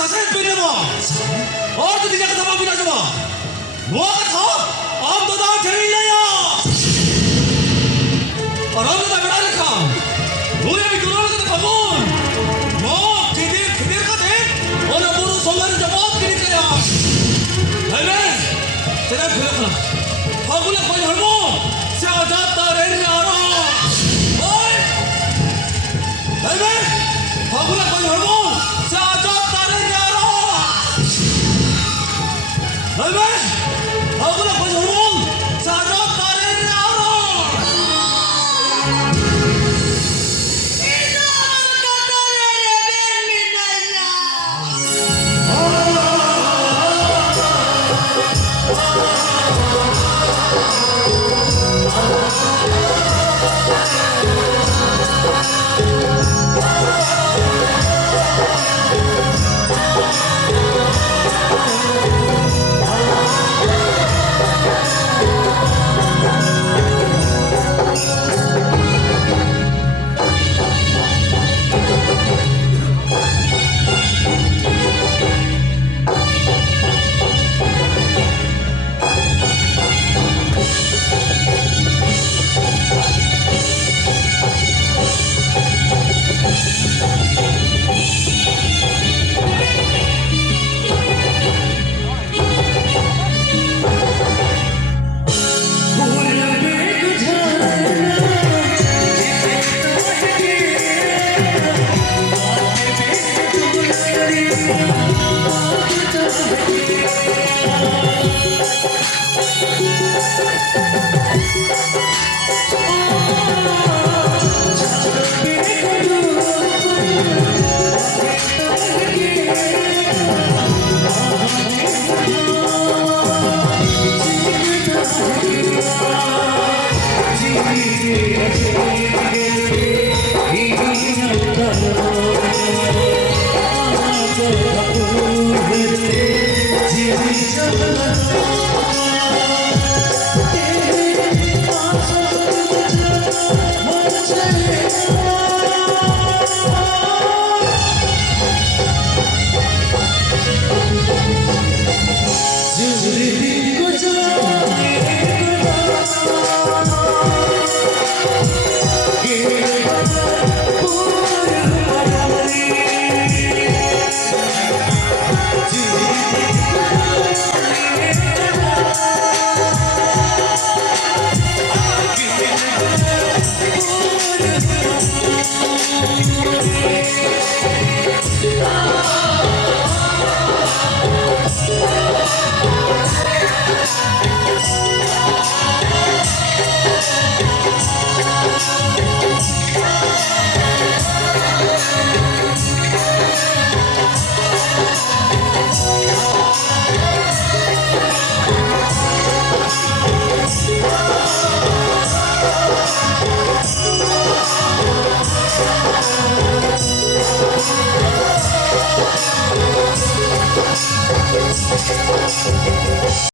सासे पीने वो और तो दिया कथा बिना जमा वो कथा आम तो दाव ठेरी ले या और हम तो बड़ा लिखा वो ये भी दुनिया का कबूल वो किधर का थे और अबूरू सोलर जवाब की निकला है मैं तेरा फिर खला फागुला कोई हरमो से आजाद रहने आ रहा ओए है मैं फागुला कोई हरमो से आजाद रहने आ रहा है मैं फागुला कोई हरमो से आजाद रहने आ रहा